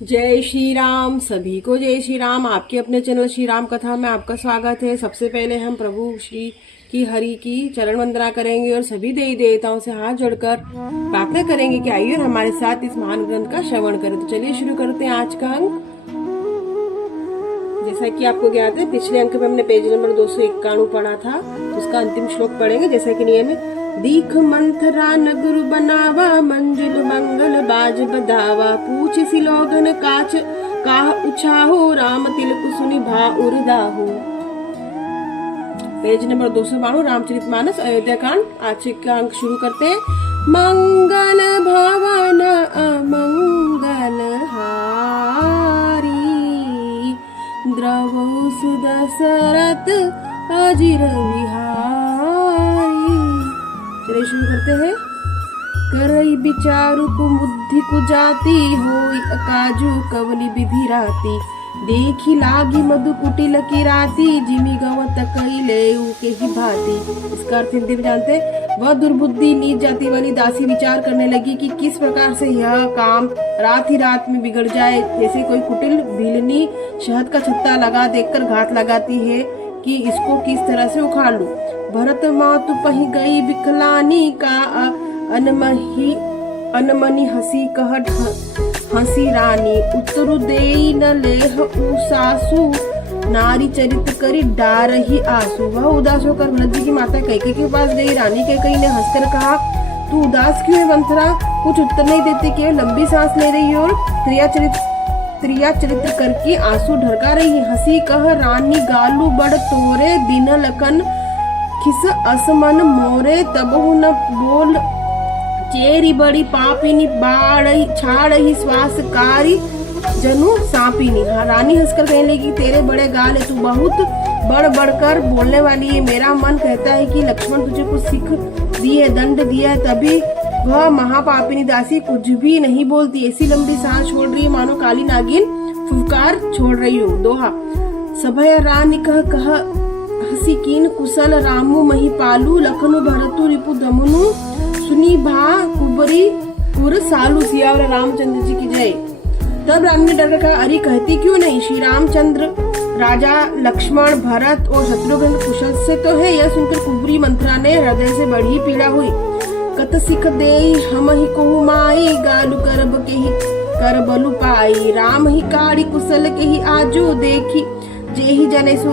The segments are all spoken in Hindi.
जय श्री राम। सभी को जय श्री राम। आपके अपने चैनल श्री राम कथा में आपका स्वागत है। सबसे पहले हम प्रभु श्री की हरि की चरण वंदना करेंगे और सभी देवी देवताओं से हाथ जोड़कर प्रार्थना करेंगे कि आइए और हमारे साथ इस महान ग्रंथ का श्रवण करें। तो चलिए शुरू करते हैं आज का अंक। जैसा कि आपको ज्ञात है, पिछले अंक में हमने पेज नंबर 291 पढ़ा था, तो उसका अंतिम श्लोक पढ़ेंगे। जैसा कि नियम है, दीख मंथरा न गुरु बनावा, मंजुल मंगल बाज बधावा, पूछ सी लोगन काच काह उछाहो, राम तिलक सुनि भा उर्दाहो। पेज नंबर 292 रामचरितमानस अयोध्या कांड। आज का अंक शुरू करते हैं। मंगल भवन अमंगल हारी, द्रवौ सुदशरथ अजिर विहारी। चलिए शुरू करते हैं। करई विचारु कुमुद्धि कुजाति, होई अकाजु कवनि विधि राती, देखी लागी मधु कुटिल की राती, जिमी गवत कई लेऊ के ही भांति। इसका अर्थ हिंदी में जानते हैं। वह दुर्बुद्धि नीच जाति वाली दासी विचार करने लगी कि किस प्रकार से यह काम रात ही रात में बिगड़ जाए। जैसे कोई कुटिल भीलनी शहद का छत्ता लगा देखकर घात लगाती है कि इसको किस तरह से उखाड़ लूं। भरत मातु पही गई बिखलानी, का अनमनी हसी कहट हंसी रानी, उत्तरु देई न लेह उसासु, नारी चरित करी डार ही आंसू। वह उदास होकर भरत जी की माता कैकेयी के पास गई। रानी कैकेयी ने हंसकर कहा, तू उदास क्यों है मंथरा? कुछ उत्तर नहीं देती, केवल लंबी सांस ले रही और त्रिया चरित्र करके आंसू ढरका रही है। हंसी कह रानी गालू बड़ तोरे, दिन लखन खिस असमन मोरे, तबहु न बोल चेरी बड़ी पापिनी, बाढ़ छाड़ ही श्वास कारी जनु सांपिनी। रानी हंसकर कहने लगी, तेरे बड़े गाल है, तू बहुत बढ़ बढ़कर बोलने वाली है। मेरा मन कहता है कि लक्ष्मण तुझे कुछ सीख दी है, दंड दिया है, तभी वह महापापिनी दासी कुछ भी नहीं बोलती। ऐसी लंबी सांस छोड़ रही है मानो काली नागिन फुफकार छोड़ रही हो। दोहा। सभय रानी कह हसी कीन कुशल, रामु मही पालू, लखनु भरतु रिपु धमनु, सुनी भा कुबरी कुर सालू। सियावर रामचंद्र जी की जय। तब रानी ने डर कर कहा, अरे कहती क्यों नहीं? श्री रामचंद्र, राजा लक्ष्मण, भरत और शत्रुघ्न कुशल से तो है। यह सुनकर कुबरी मंत्रा ने हृदय से बड़ी पीड़ा हुई। कत सिख देई हम ही कोहु माई, गालु करब के ही कर बलु पाई, राम ही काड़ी कुशल के ही आजू, देखी जे ही जने सु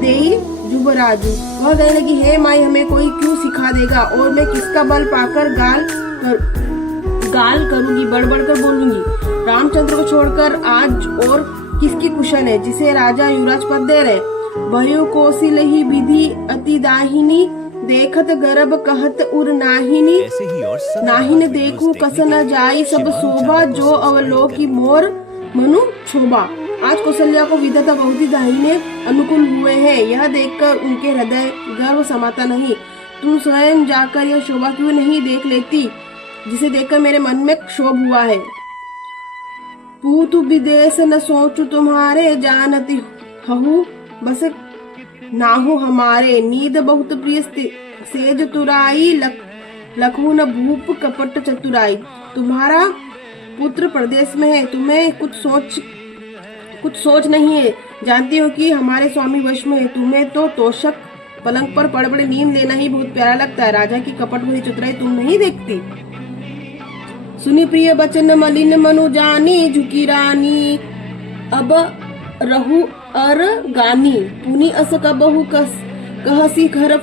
देई जुबराजू। वह कहने लगी, हे माई, हमें कोई क्यों सिखा देगा और मैं किसका बल पाकर गाल करूंगी, बढ़ कर बोलूंगी। रामचंद्र को छोड़कर आज और किसकी कुशल है जिसे राजा युवराज पद दे रहे। भयो कोसिल ही विधि अति दाहिनी, देखत गर्भ कहत उर नाहिनी, नाहिन देखू कस न जाई, सब शोभा जो अवलोकी मोर मनु क्षोभा। आज कौशल्या को विधाता बहुत ही दाहिने अनुकूल हुए हैं। यह देखकर उनके हृदय गर्व समाता नहीं। तुम स्वयं जाकर यह शोभा क्यों नहीं देख लेती जिसे देखकर मेरे मन में क्षोभ हुआ है। पूतु विदेश न सोचु तुम्हारे, जानती हहु बस नाहु हमारे, नींद बहुत प्रिय सेज तुराई, लखू न भूप कपट चतुराई। तुम्हारा पुत्र प्रदेश में है, तुम्हें कुछ सोच नहीं है। जानती हो कि हमारे स्वामी वश में है। तुम्हें तो तोषक पलंग पर पड़े पड़े नींद लेना ही बहुत प्यारा लगता है। राजा की कपट भरी चतुराई तुम नहीं देखती। सुनी प्रिय बचन मलिन मनु जानी, झुकी रानी अब रहु अर गानी, पुनी अस कबहु कहसी घर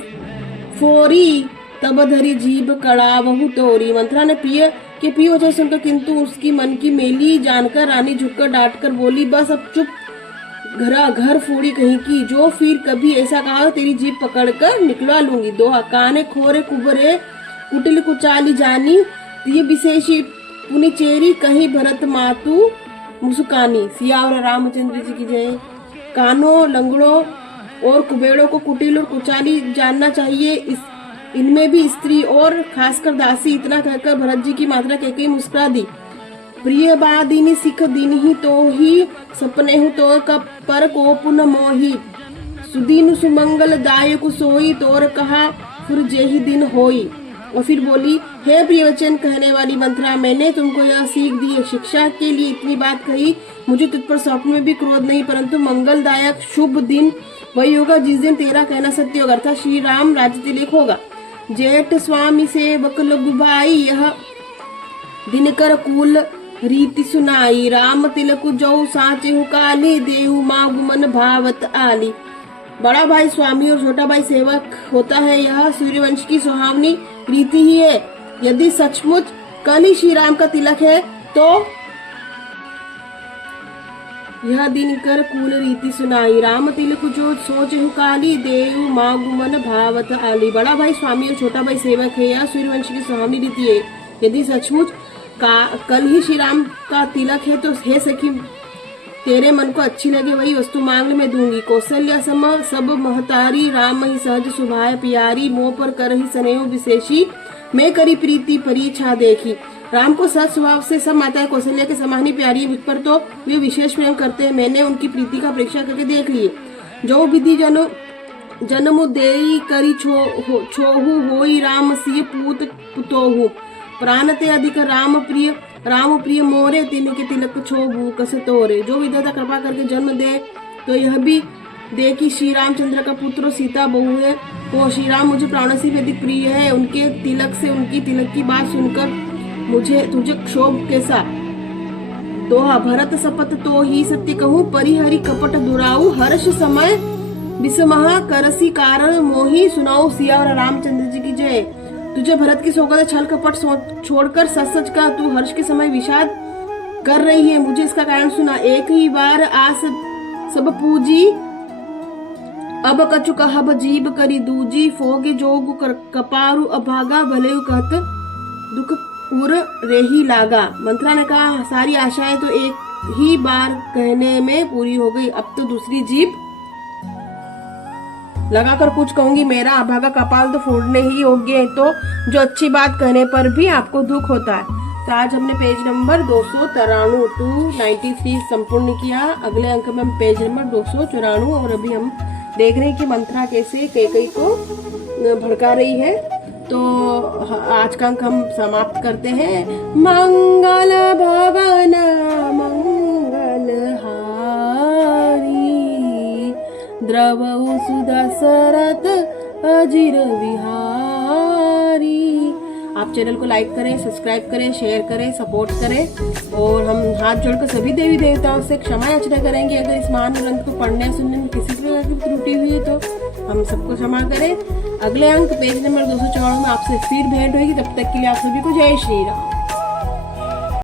फोरी, तब धरी जीभ कड़ा बहु तोरी। मंत्रा ने प्रिय के प्रिय वचन सुनकर किंतु उसकी मन की मेली जानकर रानी झुककर डांट कर बोली, बस अब चुप, घर फोड़ी कहीं की। जो फिर कभी ऐसा कहा तेरी जीभ पकड़कर निकलवा लूंगी। दोहा। काने खोरे कुबरे कुटिल कुचाली जानी, प्रिय विशेषी पुनि चेरी, कहीं भरत मातु मुस्कानी। सियावर रामचंद्र जी की जय। कानों, लंगड़ों और कुबेड़ों को कुटिल और कुचाली जानना चाहिए, इनमें भी स्त्री और खासकर दासी। इतना कहकर भरत जी की माता कैकेयी मुस्कुरा दी। प्रिय बादिनी सिख दिन ही तो ही, सपने हूँ तो कब पर को पुन मोही, सुदीन सुमंगल दायक सोई, तोर कहा फिर जे ही दिन होई। और फिर बोली, हे प्रियवचन कहने वाली मंत्रा, मैंने तुमको यह सीख दी है, शिक्षा के लिए इतनी बात कही। मुझे तुझ पर स्वप्न में भी क्रोध नहीं, परंतु मंगलदायक शुभ दिन वही होगा जिस दिन तेरा कहना सत्य होगा, अर्थात श्री राम राज्य तिलक होगा। जेठ स्वामी सेवक लघु भाई, यह दिनकर कुल रीति सुनाई। राम तिलक जो साचे हु काली, देहु मागु मन भावत आली। बड़ा भाई स्वामी और छोटा भाई सेवक होता है, यह सूर्यवंश की सुहावनी रीति ही है। यदि सचमुच कल ही श्री राम का तिलक है तो यह दिनकर कुल रीति सुनाई। राम तिलक जो सोच काली, देव मागु मन भावत आली। बड़ा भाई स्वामी और छोटा भाई सेवक है, यह सूर्यवंश की सुहावनी रीति है। यदि सचमुच कल ही श्री राम का तिलक है तो हे सखी, तेरे मन को अच्छी लगे वही वस्तु मांग मैं दूंगी। कौशल्या सम सब महतारी, राम ही सहज सुभाय प्यारी। मोह पर कर ही स्नेह विशेषी, मैं करी प्रीति परीक्षा देखी। राम को सच स्वभाव से सब माताएं कौशल्या के समान ही प्यारी है, मुझ पर तो वे विशेष प्रेम करते हैं। मैंने उनकी प्रीति का परीक्षा करके देख लिए। जो विधि जन्म देई करी छोहु, होई राम सिय पूत पुतोहु। प्राण ते अधिक राम प्रिय मोरे, तिनके तिलक छोहु कस तोरे। जो विधाता कृपा करके जन्म दे तो यह भी दे कि श्री रामचंद्र का पुत्र सीता बहू है। वो श्री राम मुझे प्राणों से भी अधिक प्रिय है। उनके तिलक से, उनकी तिलक की बात सुनकर मुझे तुझे क्षोभ कैसा। दोहा, भरत सपत तो ही सत्य कहूँ, परिहरि कपट दुराऊ। हर्ष समय विस्मह करसी कारण, मोही सुनाऊ सिया और रामचंद्र जी की जय। तुझे भरत की सौगंध छल कपट छोड़कर सच सच का तू हर्ष के समय विषाद कर रही है। मुझे इसका कारण सुना। एक ही बार आस सब पूजी, अब कछु कहब जीव करी दूजी। फोगे जोग कपारु अभागा, भले कहत दुख उर रेही लागा। मंत्रा ने कहा, सारी आशाएं तो एक ही बार कहने में पूरी हो गई, अब तो दूसरी जीभ लगाकर कुछ कहूंगी। मेरा अभागा कपाल तो फोड़ने ही योग्य है, तो जो अच्छी बात कहने पर भी आपको दुख होता है। तो आज हमने पेज नंबर 293 संपूर्ण किया। अगले अंक में हम पेज नंबर 294, और अभी हम देख रहे हैं कि मंत्रा कैसे कैकेयी को भड़का रही है। तो आज का अंक हम समाप्त करते हैं। मंगल भवन मंगल हारी, द्रवहु सुदशरथ अजिर विहारी। आप चैनल को लाइक करें, सब्सक्राइब करें, शेयर करें, सपोर्ट करें। और हम हाथ जोड़कर सभी देवी देवताओं से क्षमा याचना करेंगे अगर इस महान ग्रंथ को पढ़ने सुनने में किसी प्रकार की त्रुटि हुई है तो हम सबको क्षमा करें। अगले अंक पेज नंबर 294 में आपसे फिर भेंट होगी। तब तक के लिए आप सभी को जय श्री राम।